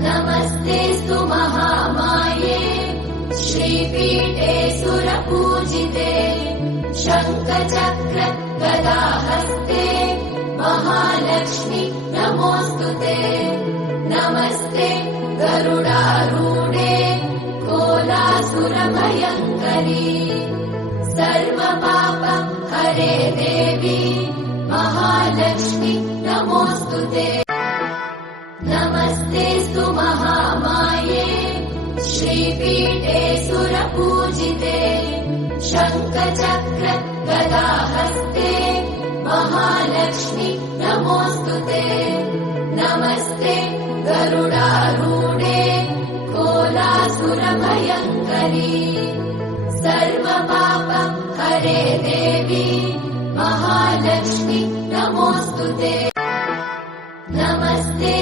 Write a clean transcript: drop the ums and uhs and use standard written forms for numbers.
नमस्तेऽस्तु महामाये श्रीपीठे सुरपूजिते शङ्खचक्र गदाहस्ते महालक्ष्मी नमोऽस्तुते। नमस्ते गरुडारूढे कोलासुरभयङ्करी सर्वपाप हरे देवी महालक्ष्मी नमोऽस्तुते। नमस्तेऽस्तु महामाये श्रीपीठे सुरपूजिते शङ्खचक्र गदाहस्ते महालक्ष्मी नमोऽस्तुते। नमस्ते गरुडारूढे कोलासुरभयङ्करी सर्वपाप हरे देवी महालक्ष्मी नमोऽस्तुते। नमस्ते